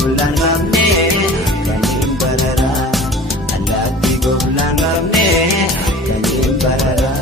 goblan gamne kanin barara alati goblan gamne kanin barara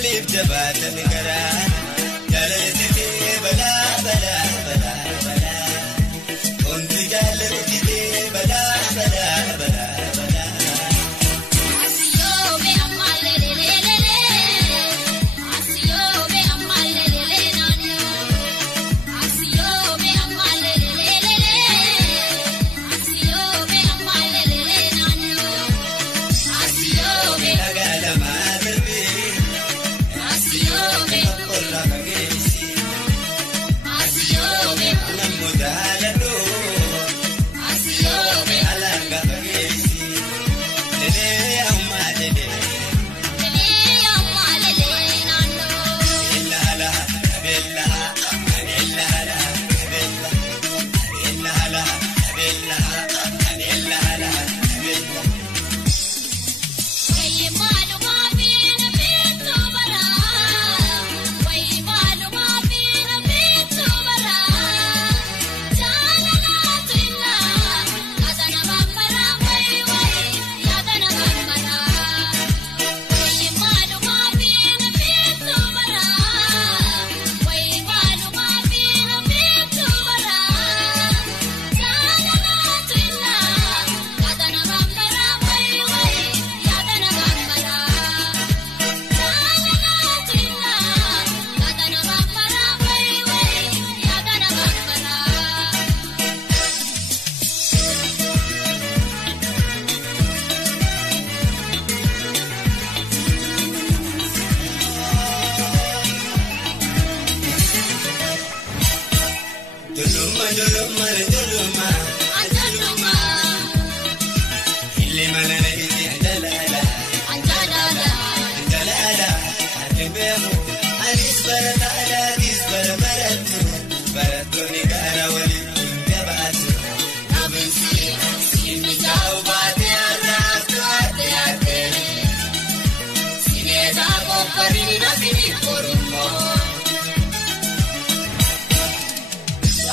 Malif jabatan gara jalalati bala bala bala bala undi jalalati bala bala bala bala asiyo be amalle le le le asiyo be amalle le le nanu asiyo be amalle le le le asiyo be amalle le le nanu asiyo be agala madri asiyo be kolla kagesi asiyo be namudalado asiyo be alanga kagesi le amalle le nanu illa la bella bella la bella illa la bella illa la bella way malu ma bin bitu bara way malu ma bin bitu bara jana na tuilla adana mamara way yadana mamara way malu ma bin bitu bara way malu ma bin bitu bara jana na tuilla adana mamara way yadana mamara jana na tuilla adana mamara way yadana mamara Duluma duluma duluma anjaluma illi manana illi dalala anjalala dalala atbehu alis barata ala alis baratu baratu ni gara wali jabatu abisi simi jaubate arratu ate sineza ko parini na sini korumo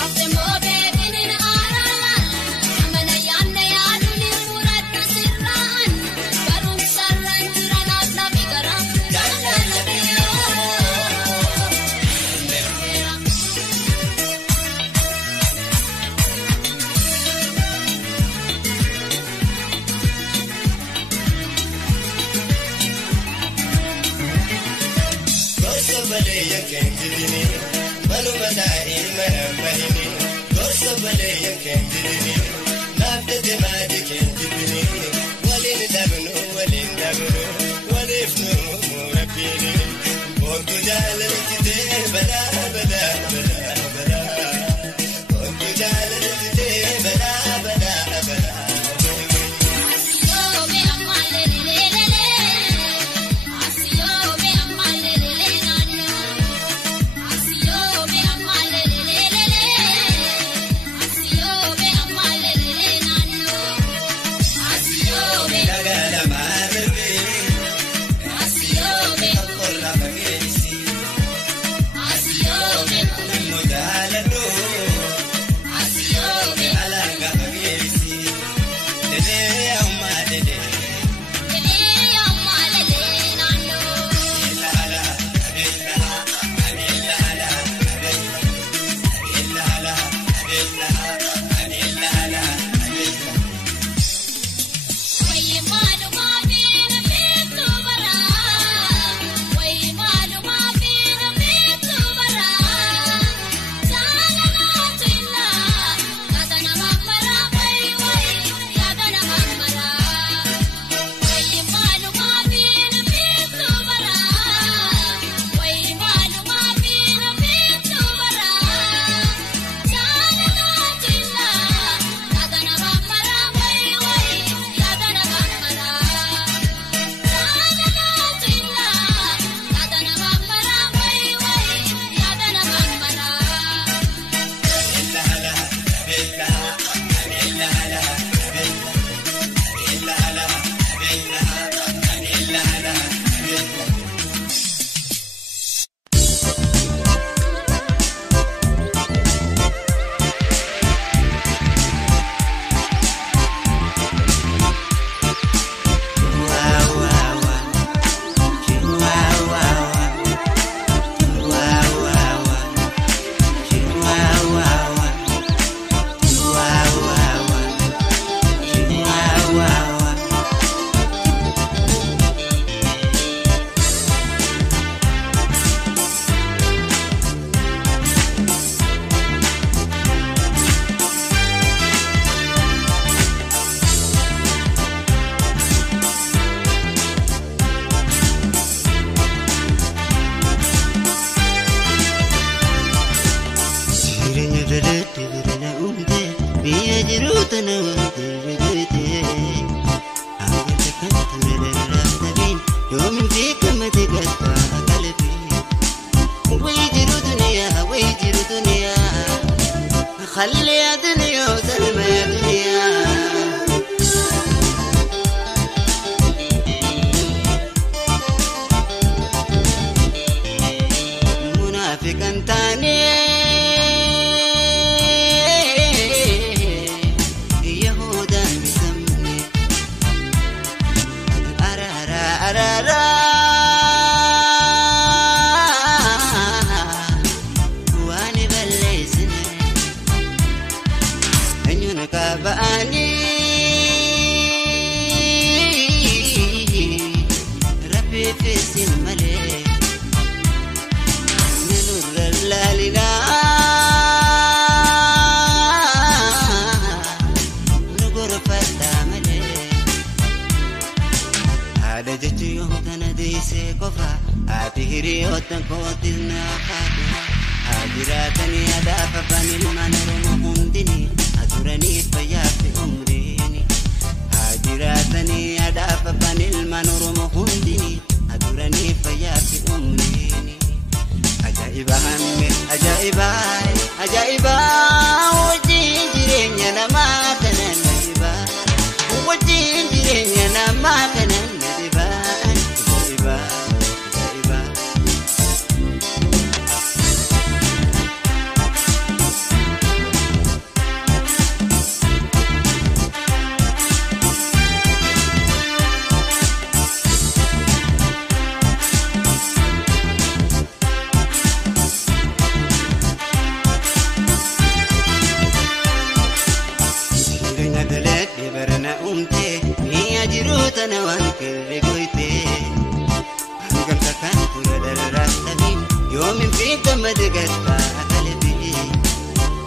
Afte mobe dinin arala amana yanne yaduni murat sirran barum sarran juranat nabi garam jalla nabiyo Goso bale yakendini malumadahi mahini Goso bale yakendini nabde demadi kendini walin dabnu walifnu murabini Bontu jalalati bala bala bala bala Bontu jalalati bala bala bala asiyo be amalle le le le asiyo be amalle le nanu asiyo be amalle le le asiyo be amalle le nanu asiyo be agala madri asiyo be kolla kagesi asiyo be خلي يا دنيا وسلمى يا دنيا منافقا تاني يهودا بسمني أرارا أرارا واني بلسني أنيونك بأني ربي في سمالي لنا نقول فتامله هذا جتيو تنديسي كفا أتهري وتنكوتنا فاتنا هاجراتني أدافع بني المنور مهندني أدرني فيا في عمريني هاجراتني أدافع بني المنور مهندني أدرني فيا في عمريني أجائبا أجائبا أجائبا وجين جرينيا نما كنن أجائبا وجين جرينيا نما كنن أجائبا أجائبا أجائبا أنا وانك اللي قويتي أنقل تكانت ولد الرسمين يوم في تمد قطع قلبي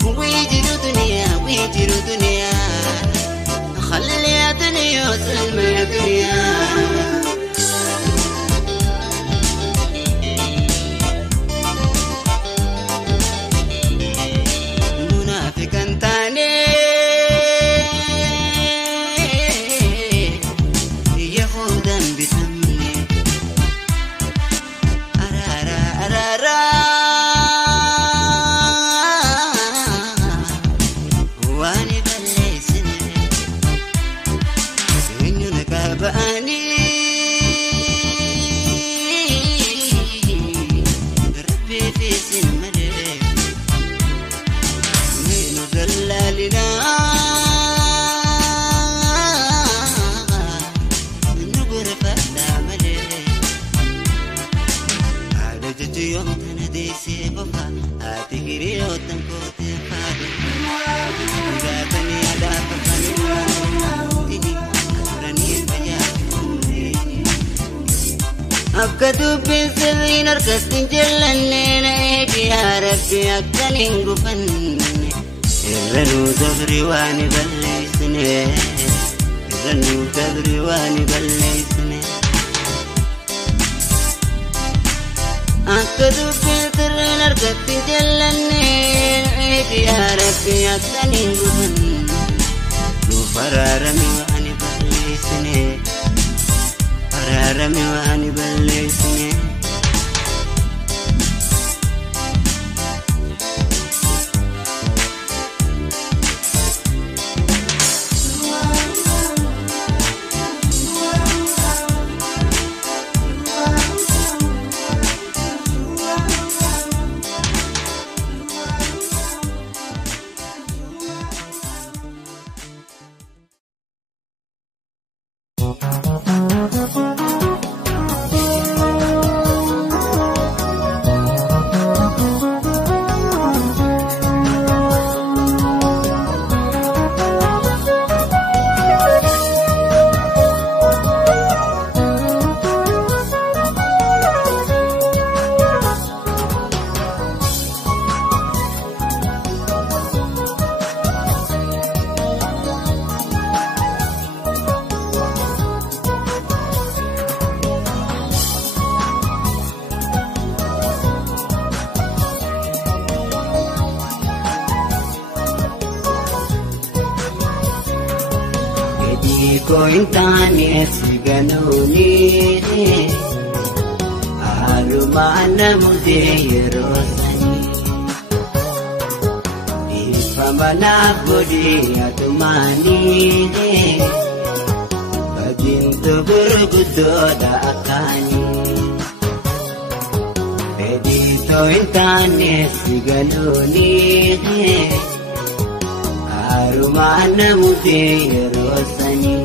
ويجروا دنيا خلي يا دنيا وسلمى يا دنيا منافقا تاني أكدو بسرين أركستين جلنين إيدي يا ربي أكلين قفن إرنو دبري واني بليسني إرنو دبري واني بليسني أكدو بسرين أركستين جلنين إيدي يا ربي أكلين قفن فرارمي واني بليسني فرارمي واني بليسني Kointani siganuni alumana mudeyerosani ifa Pamana budi atumani Baginto burgudo da akani Pedito intane sigaluni Arumana mute rosani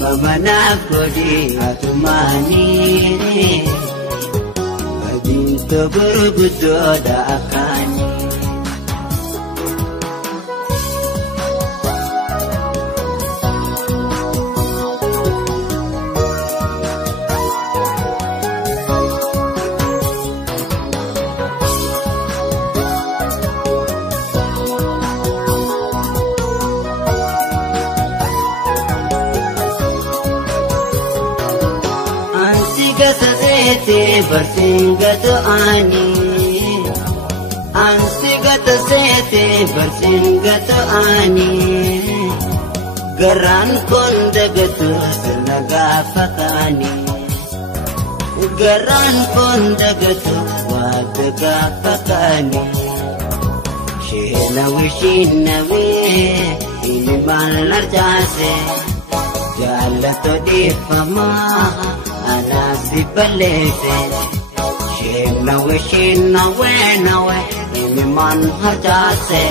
Pamana budi atumani Baginto burgudo da akani Bersinggato ani Ansigato sete bersinggato ani Garan kondagato senagapakani Garan kondagato wadagapakani Shinawi Inimal narjase Jalato di pamaha Anasi balese Shinawi Iniman hajase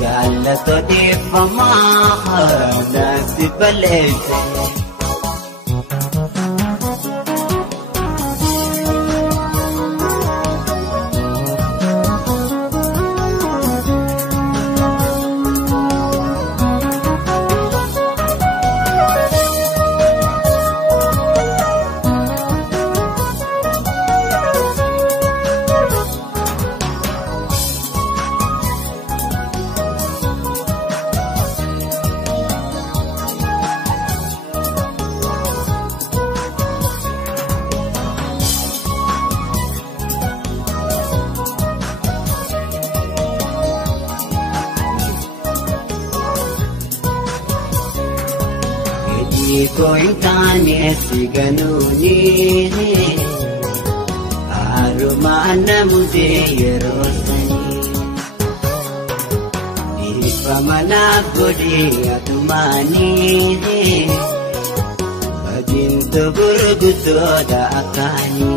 Jalato di pamaha Anasi balese Kointane siganuni Arumana muje yerosani Ipamana budi atumani Baginto burgudo da akani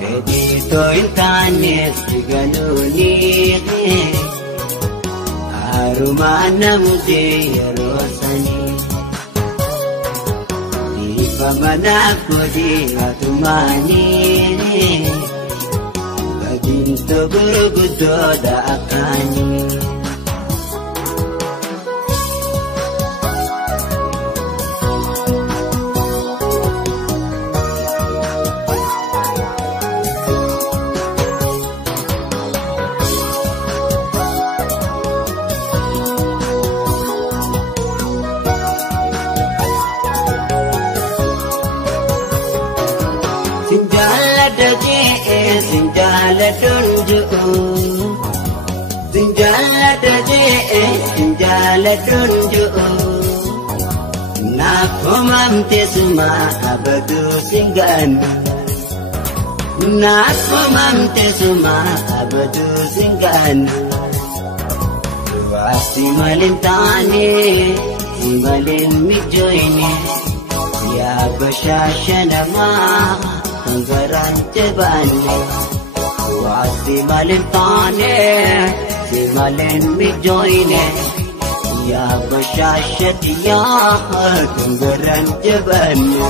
Pedito intane siganuni Arumana muje yerosani Pamana budi atumani Baginto burgudo da akani Sinjala tunjuku Sinjala daje Sinjala tunjuku Nakumamte suma abadu singganu Nakumamte suma abadu singganu Wasi malintane Simalin mijoine Ya bashashanama Anggaran cebane Wasi malintane Simalin mijoine Ya bashashat ya Anggaran cebane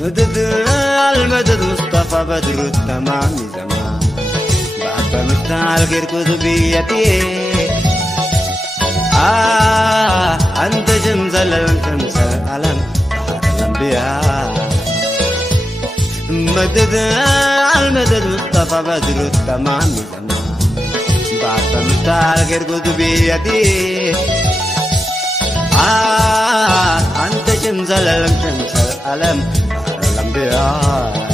مدد المدد مصطفى بدر التمام زمان بابا مستعال غير كتبيتي أنت جمزل الكنسة الألم الأنبياء مدد المدد مصطفى بدر التمام زمان بابا مستعال غير كتبيتي أنت جمزل الكنسة الألم الأنبياء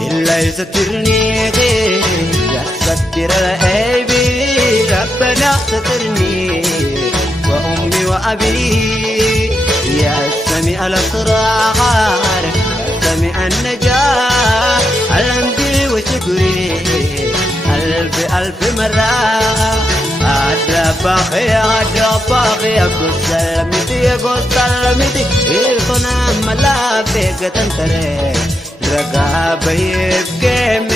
إلا يسترني غير يستر العيبي ربنا سترني وأمي وأبي يا سميع الأسرار يا سميع النجاة الحمد وشكري ألف ألف مرة أدباقي أقول سلمتي إلقنا ملابك تنتري رقابة يبكي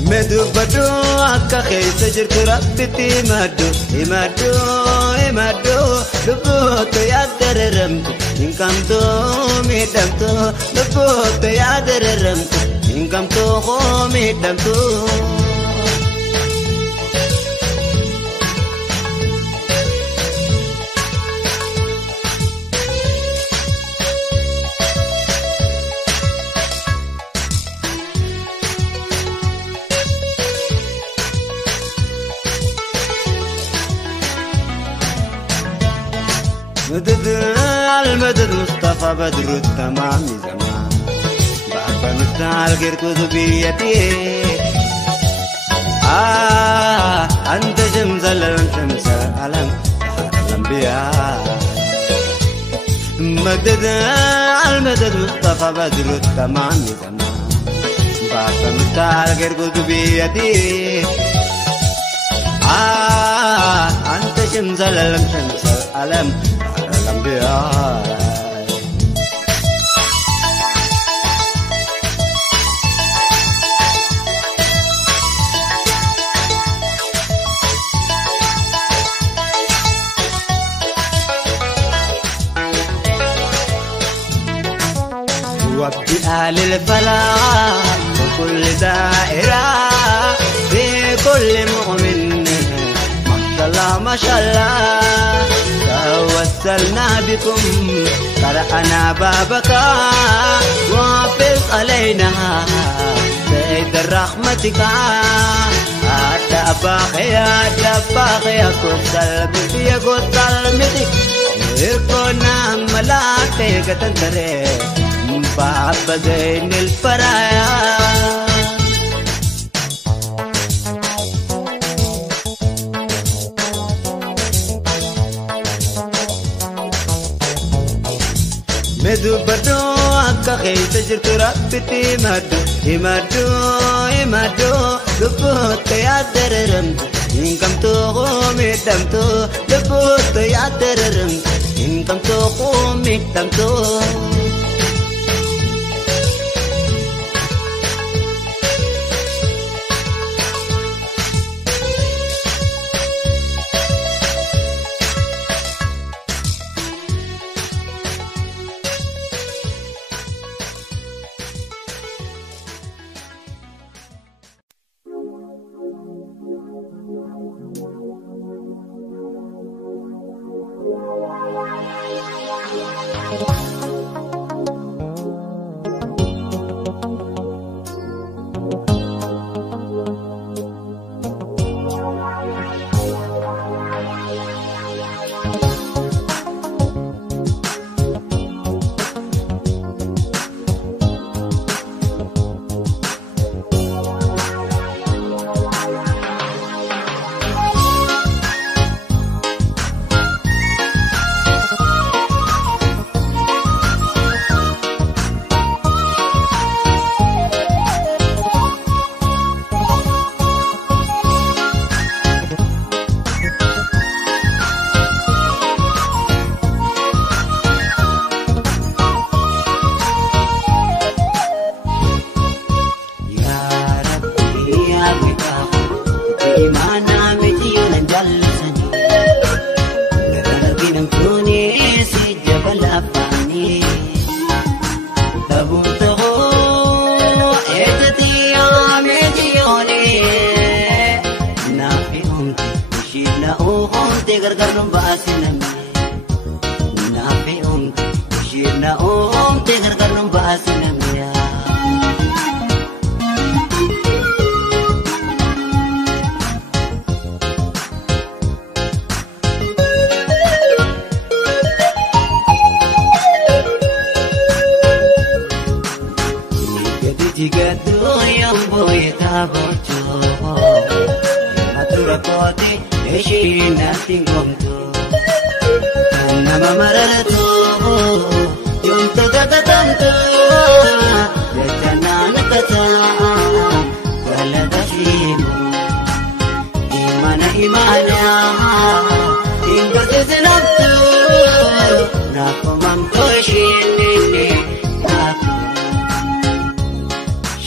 مدو بدو أكا خيس جرت ربتي مدو لبوت يا دررمت إنكم تو ميدمتو لبوت يا دررمت إنكم تو خو ميدمتو مدد المدد مصطفى بدر التمام زمان بابا مستعال غير كتبيتي أنت جمزل الشمس الألم الأنبياء مدد المدد مصطفى بدر التمام زمان بابا مستعال غير كتبيتي أنت جمزل الشمس الألم الأنبياء وابتئال الفلاح وكل دائرة في كل مؤمن ما شاء الله توسلنا بكم قرأنا بابك وافق علينا سيد رحمتك أتباخ يا كل سلمتي يكون ملاكك تنتري بابا زين الفرايا مدو بدو أكا خيس جرت ربتي مدو لبوت يا دررمت إنكم تقومي دمتو لبوت يا دررمت إنكم تقومي دمتو دبوته إجتي عميجيوني نافيهم شيلنا أوهم تقرقرن باسنم نافيهم شيلنا أوهم تقرقرن باسنم يا Jigadu yang boy tabocho, matura kote eshi nating komto, nama mararto, yung tagatanto, bechanan kata, galadashimu, imana, tinggal sesenapto, nakomamto shini.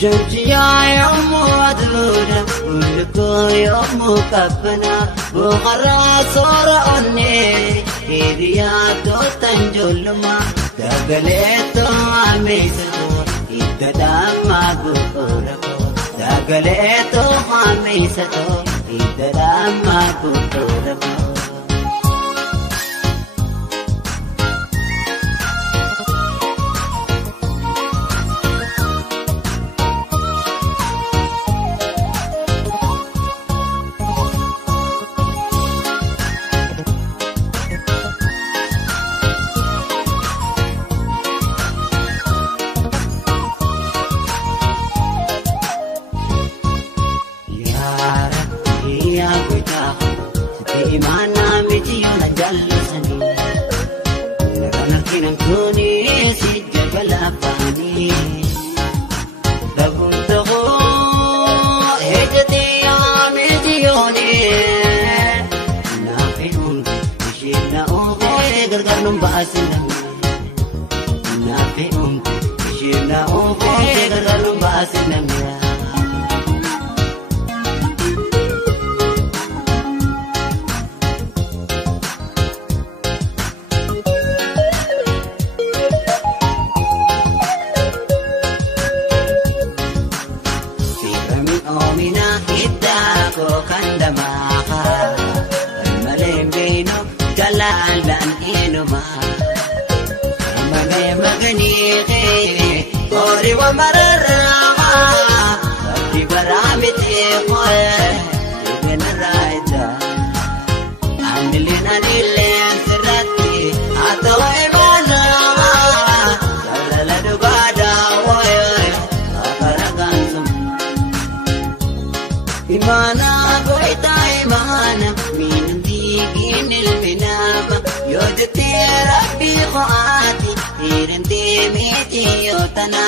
شمسيا يوم أدلونا ولكو يوم كبنا بغرا صورة أني إرياتو تنجلما دقليتو عميسو إدداما بطوركو دقليتو عميسو إدداما بطوركو Imana mitiyo na jallo sani Naganakin ang tuni si Jabalapani Dagunta ko Ejati mitiyo ni Napinong Ishid na uko Gargar nung basin na Napinong Ishid na uko Gargar nung basin na Kandamaka Malembino Jalalan inuma Maganiki Ori wa mararama Sabdi baramit ikoy Ibenaraida Anilin sirati Ato imana Salala dugada Woy Akaragan sum Imana imana min digin ilminama yodti rabbi khaati irante miti yotana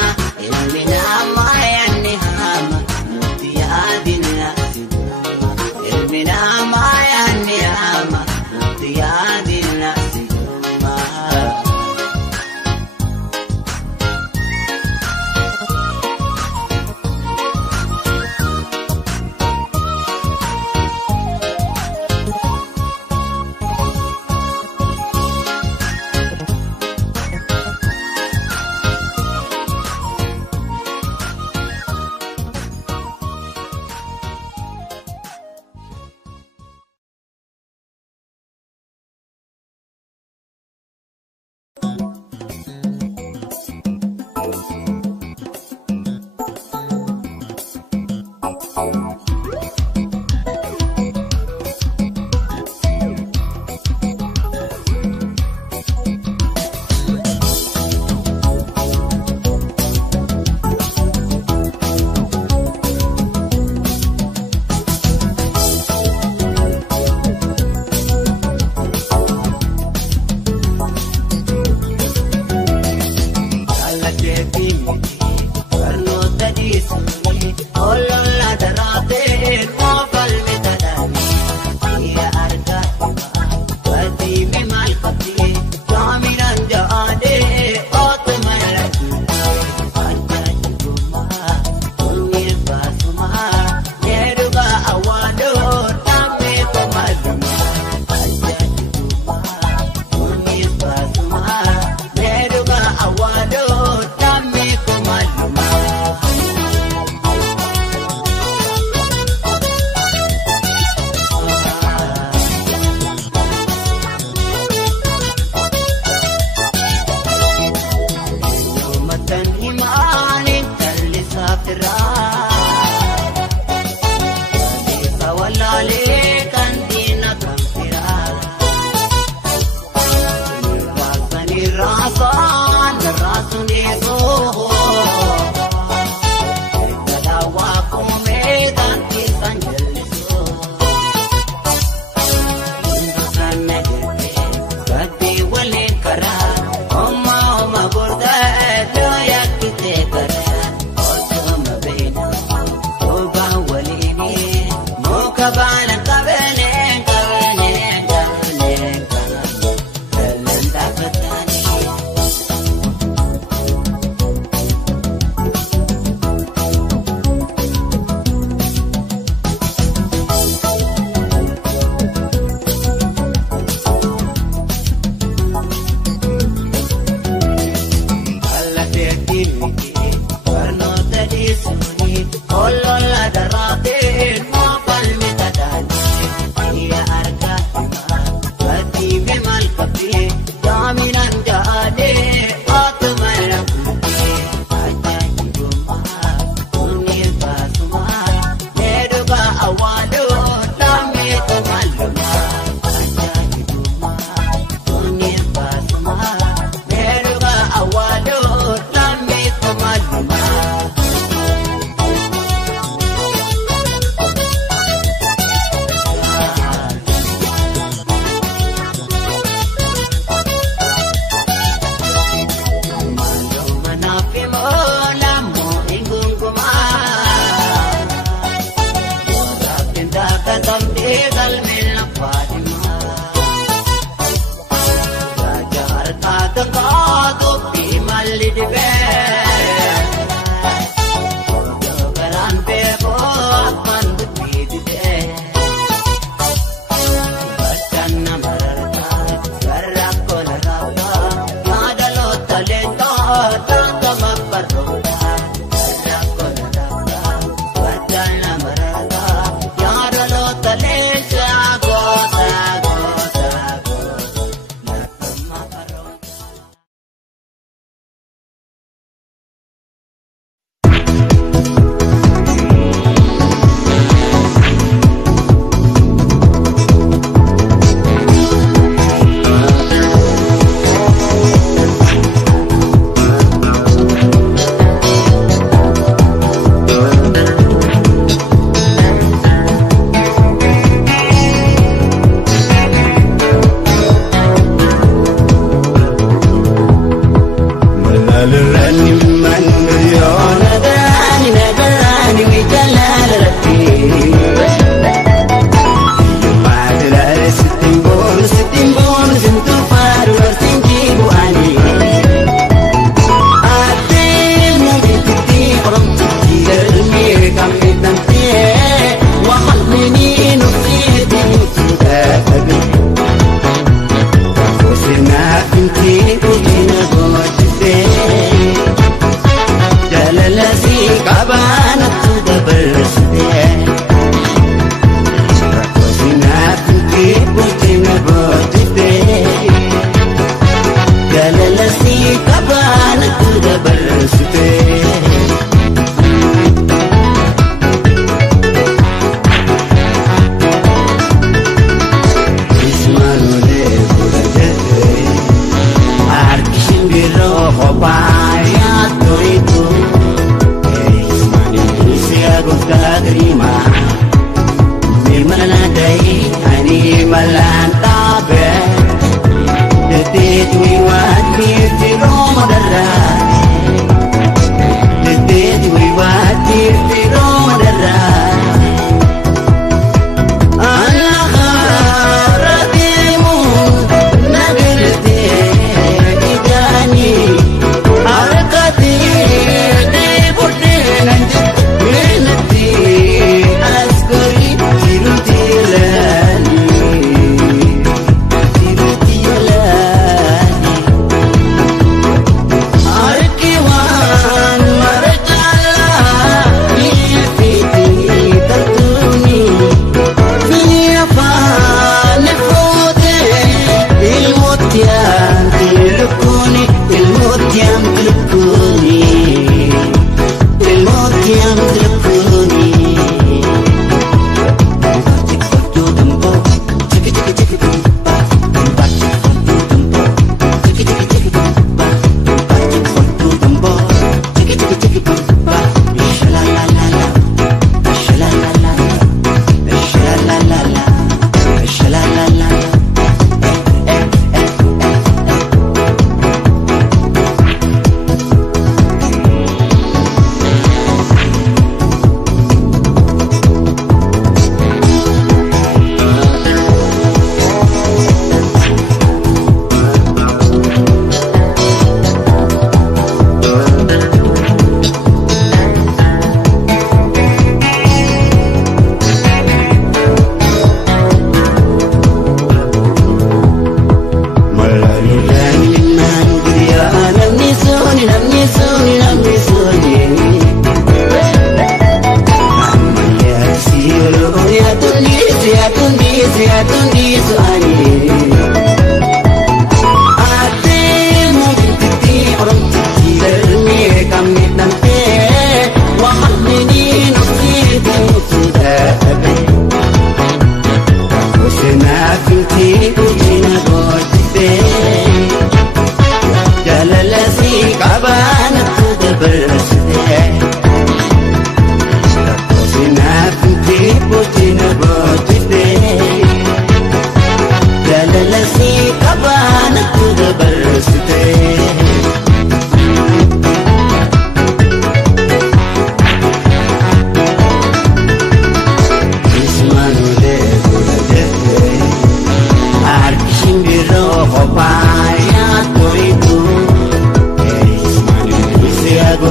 ilminama yanihama mutiyadin nasiduma ilminama yanihama mutiyadin nasiduma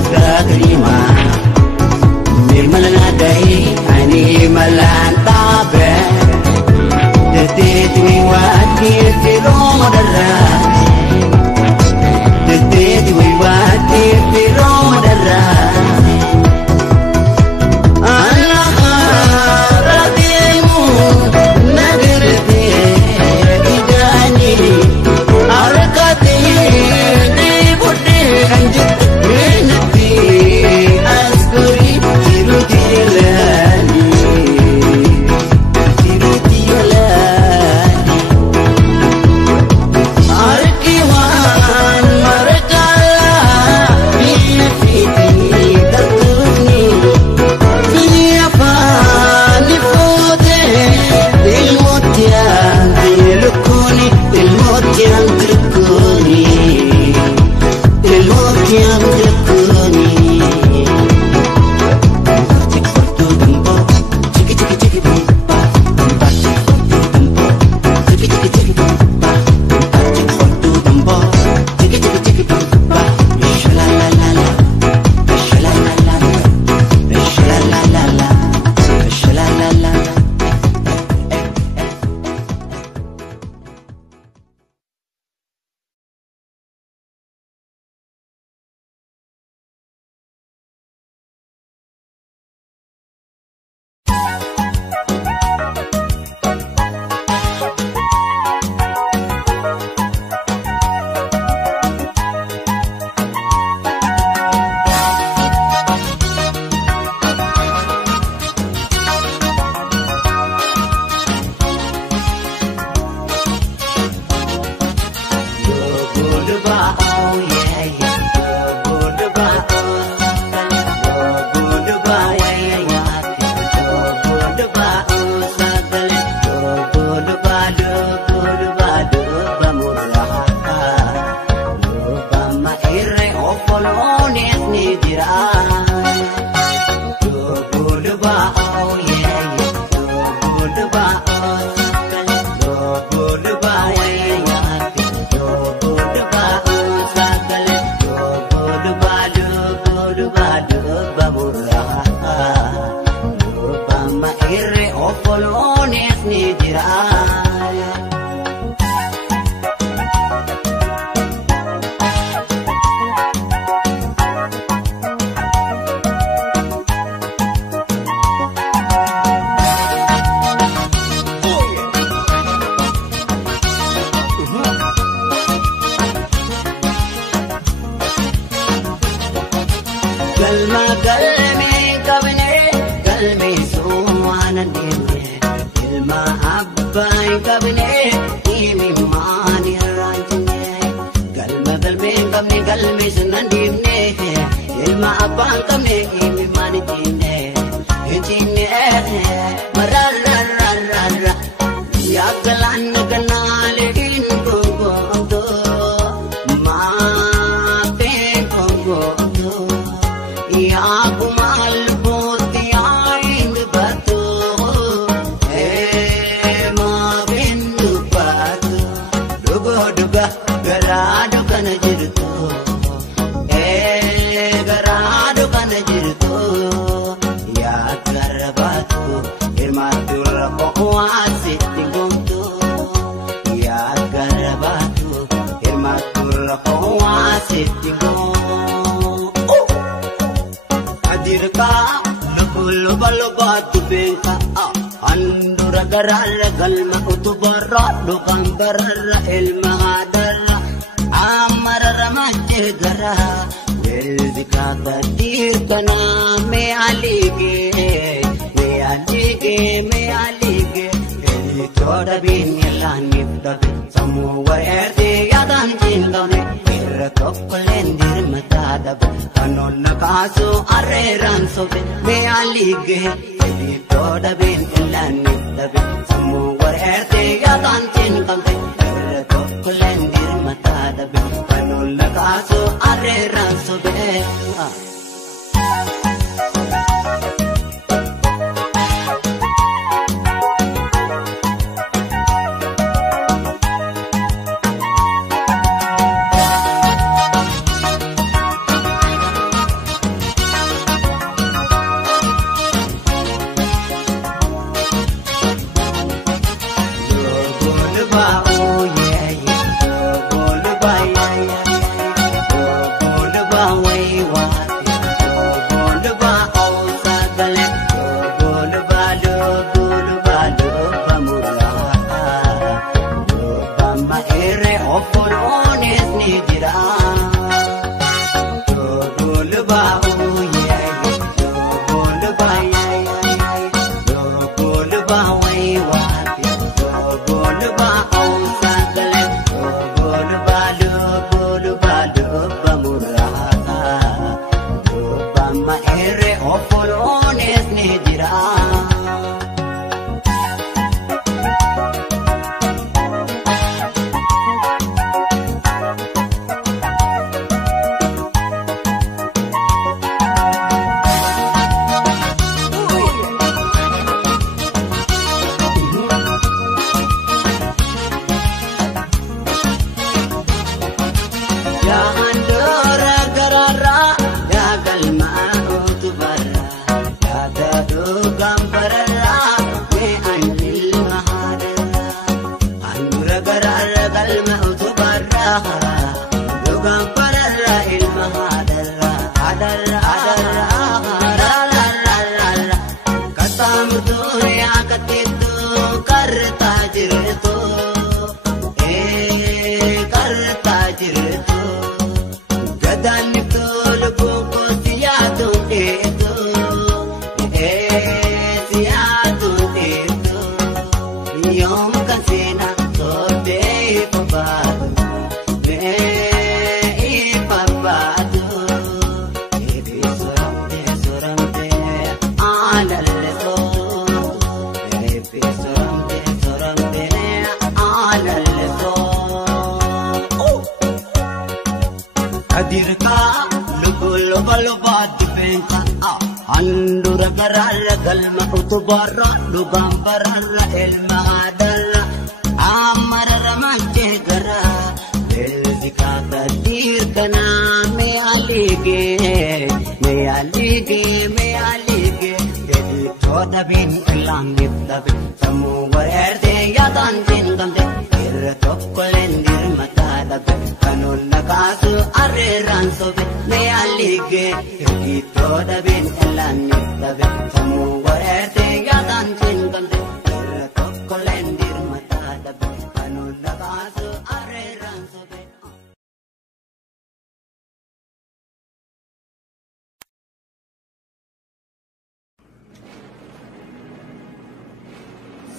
terima Mirmalanadai ani malantabe Detit wiwati tiromadara Detit wiwati tiromadara irre ofoloonis ni jira. Andura garara galma utubara lugam barara ilma adalla amara manche gara elzika tadir kana me alige el toda bin lang nibtabe samu werde yadan jindamde ir tokkolendir matadabe kanun nakasu arran sobe me alige el toda bin lang nibtabe samu werde yadan jindamde ir tokkolendir matadabe kanun nakasu arran sobe.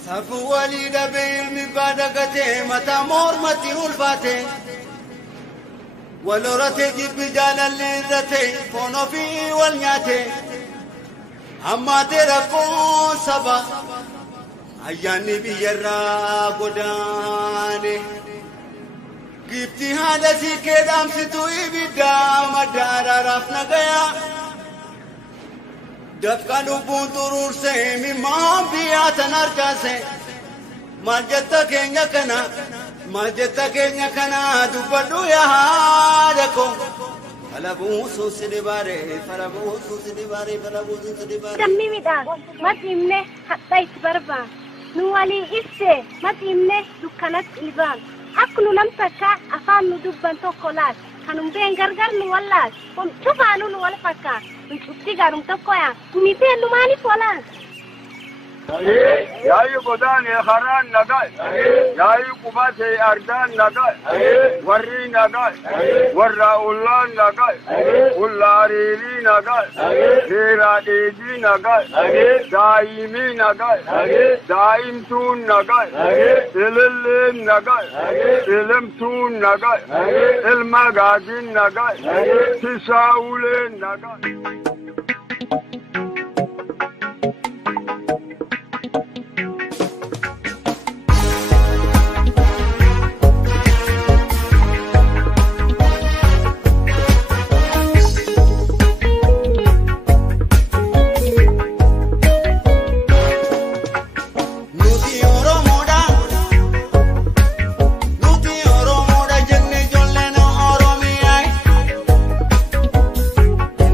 Safu walida beilmi badagate mata mormati ulbate walorate jibbi jalallizate fono fi walnyate amma tera kon saba ayani biyarra godane gifti hadasi kedam situ ibida madara rafna gaya Dafkanu bunturur se mi mambiya tanarja se majetta kenya kana dubadu ya hadako falabusu sidibare dammi mida matimne hatta isbarba nuwali isse matimne dukkanat ilban aknu lam taka afan dubban tokkolat kanum ben gargar nu wallas kom tufanu nu wal fakka utti garum tokkoya mi ben nu mani folan yayi godan ya kharan nagal yayi kubate ardan nagal warri nagal warra ullan nagal ullarili nagal hera deji nagal daimi nagal daimtun nagal ililin nagal ilimtun nagal ilmagadin nagal tisaulen nagal.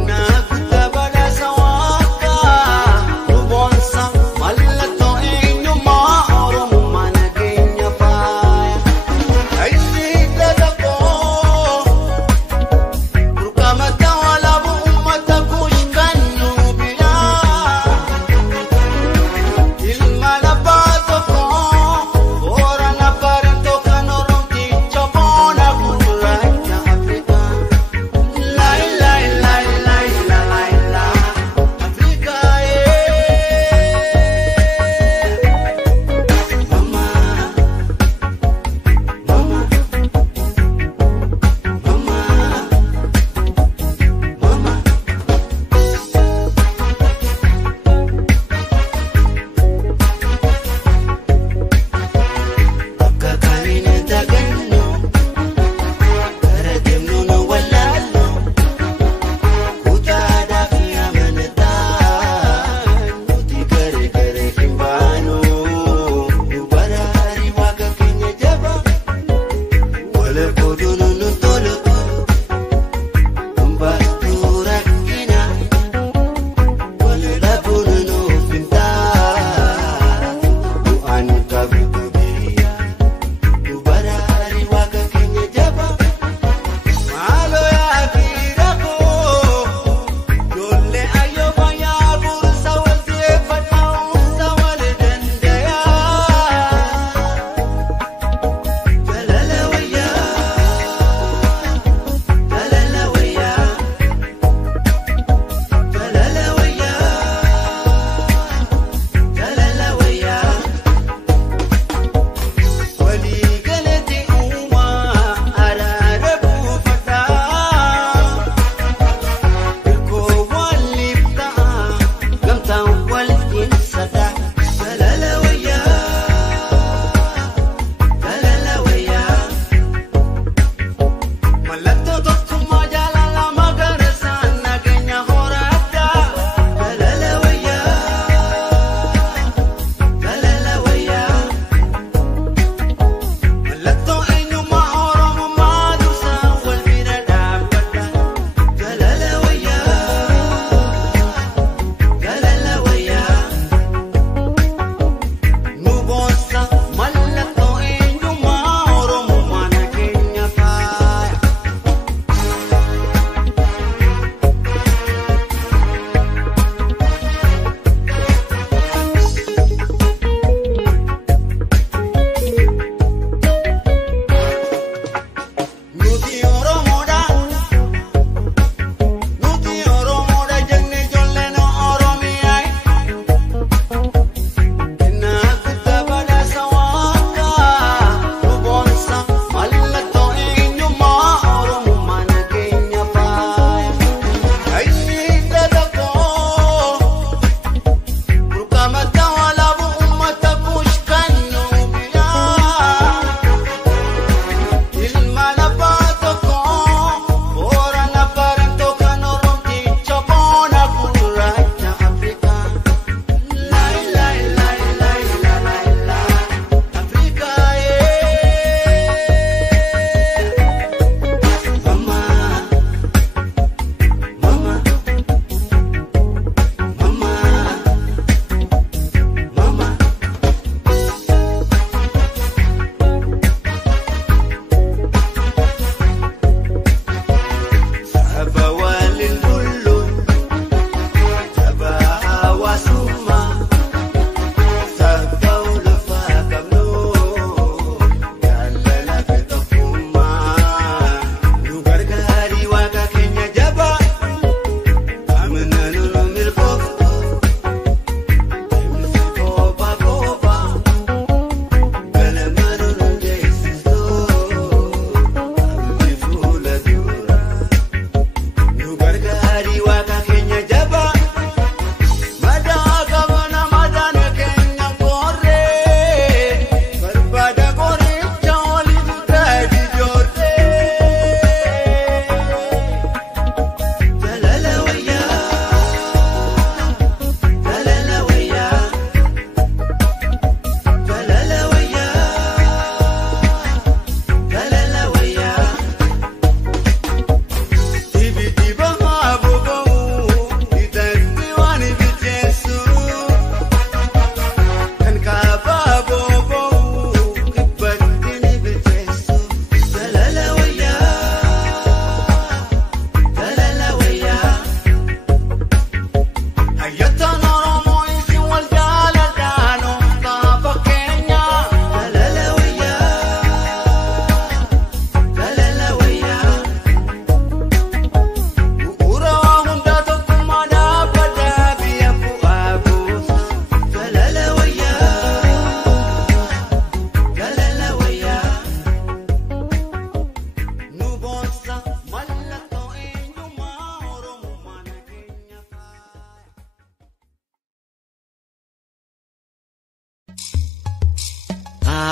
Nah, kita pada sawah.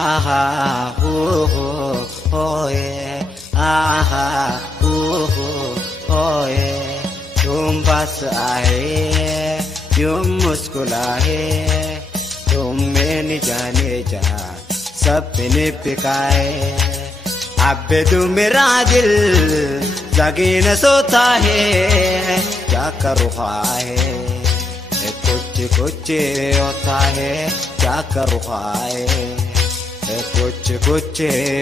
aha oh yeah aha oh yeah तुम पास आए तुम मुस्कुराए तुम मैंने जाने जा सपने पिकाए अब तू मेरा दिल जागे न सोता है क्या करूँ है कुछ कुछ होता है क्या करूँ है कुछ कुछ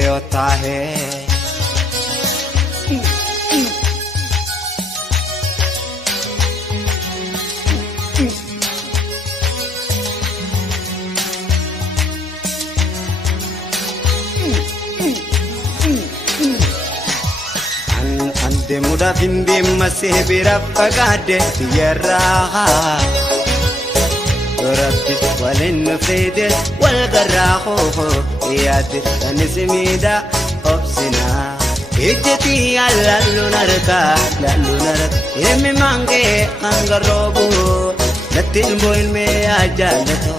होता है muda vindi masih birapagade tiyaraha Rabbi walin fide wal garaho iyad tanismida obsina ijti allu narka emi mange angarobu natin boil me ajalato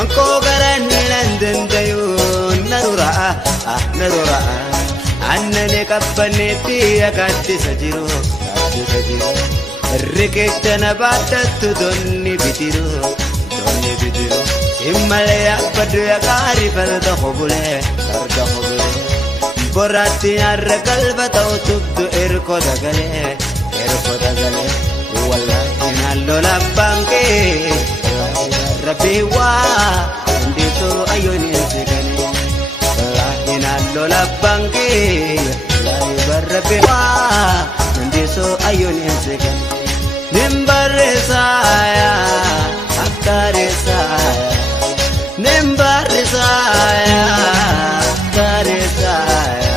anko garan landan dayu narura annane kappanetti agatti sajiro riketana batattu donni bitiru immalaya padu agari farda khobule borati argal batau tubdu erko dagale wallahi nallo labbange rabbi wa ndito ayoni segane inallo labbange lai barbewa ndiso ayoni segan nimbare saya akare saya nimbare saya akare saya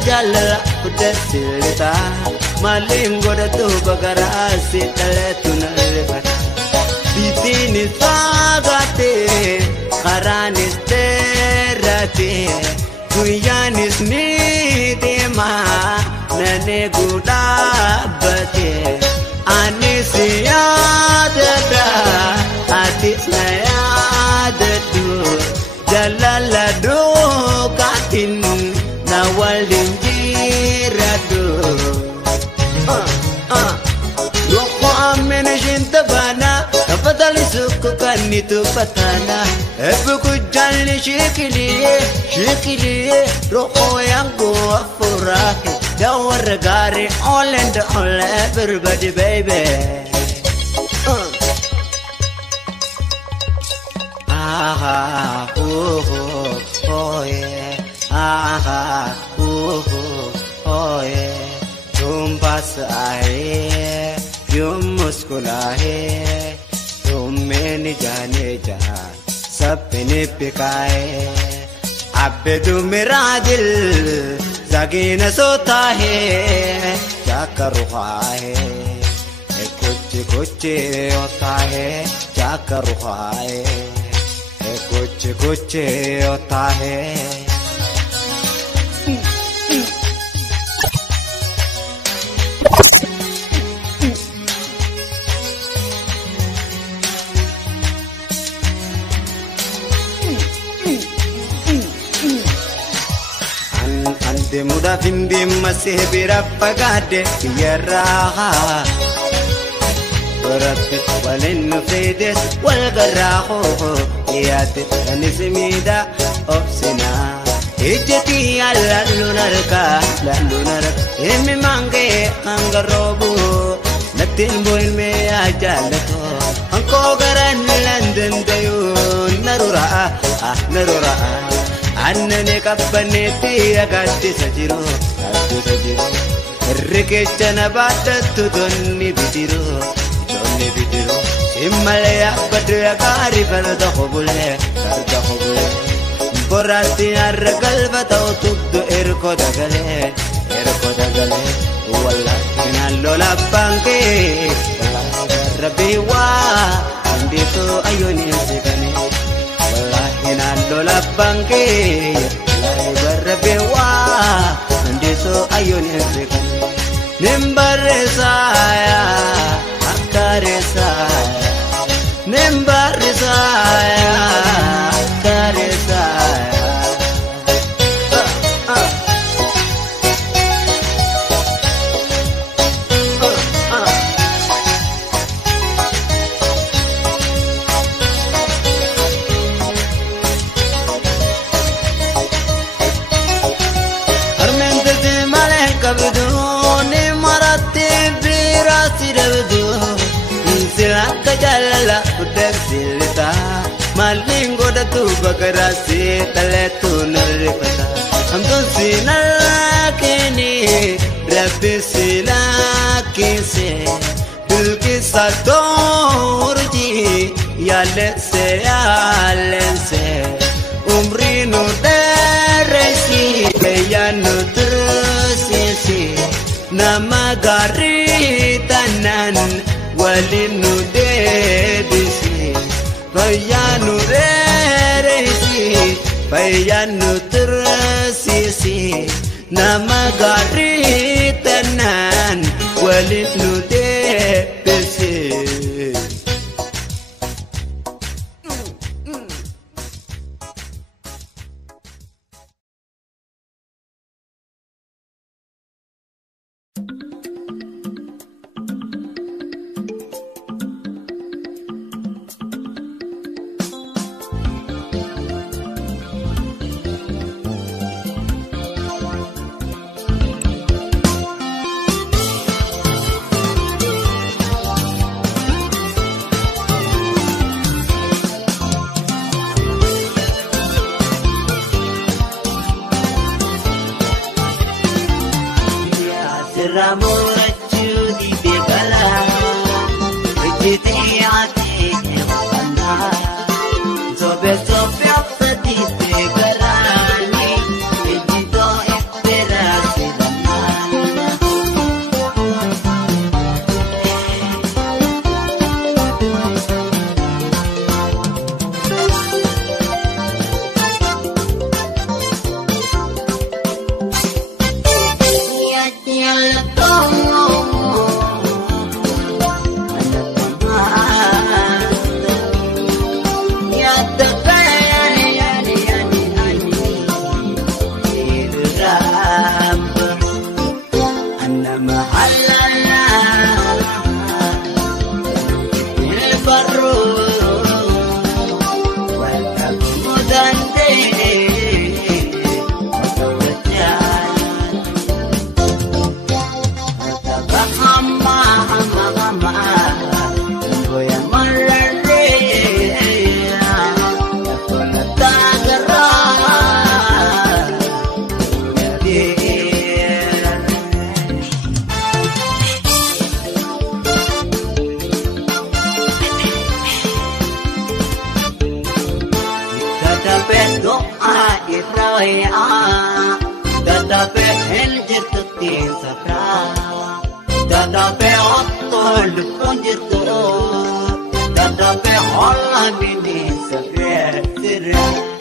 Jalla udah silita maling goda tu bagara sitale tunalbat ditini sagate karanis terate kuyanis ni dema nane guda bate anis yadada atis nayadadu jalaladu katin nawal dinjiradu loko amene jintabana kapadali suku kanitu patana ebuku jalli shikili loko yangu afurahi dawar gari all and all everybody baby aha oh yeah aha oh yeah तुम पास आए तुम मुस्कुराए तुम मैंने जाने जा सपने पिकाए अब तू मेरा दिल जागे न सोता है क्या करूँ है कुछ कुछ होता है क्या करूँ है कुछ कुछ होता है muda vindi masih birapagade tiyaraha Rabbi walin fide wal garaho iyad tanismida obsina ijti allu narka emi mange angarobu natin boil me ajalato anko garan landan dayu narura annane kappanetti agatti sajiro riketana batattu donni bitiru immalaya padu agari farda khobule borati argal batau tubdu erko dagale wallahi nallo labbanke wallahi rabbi wa andiso ayoni sikane wallahi nallo labbanke wallahi rabbi wa andiso ayoni sikane nimbaresaya akaresaya nimbaresaya akaresaya kabduni marati birasi dabdu silaka jalala udah silita malingo datu bagarasi taletu nuripata amdo sinakini rabbi sinakise dilki sadorji yalese yalese umrinu deresi yanu nama garitanan walinu debisi bayanu reresi bayanu tersisi nama garitanan walinu debisi Ramochu di begala, ejiti ati kemana, sobe apati begarani, ejito esperasi damana. Dadape henjirtutin sakra, dadape ottol punjirtu, dadape holla bini sakra.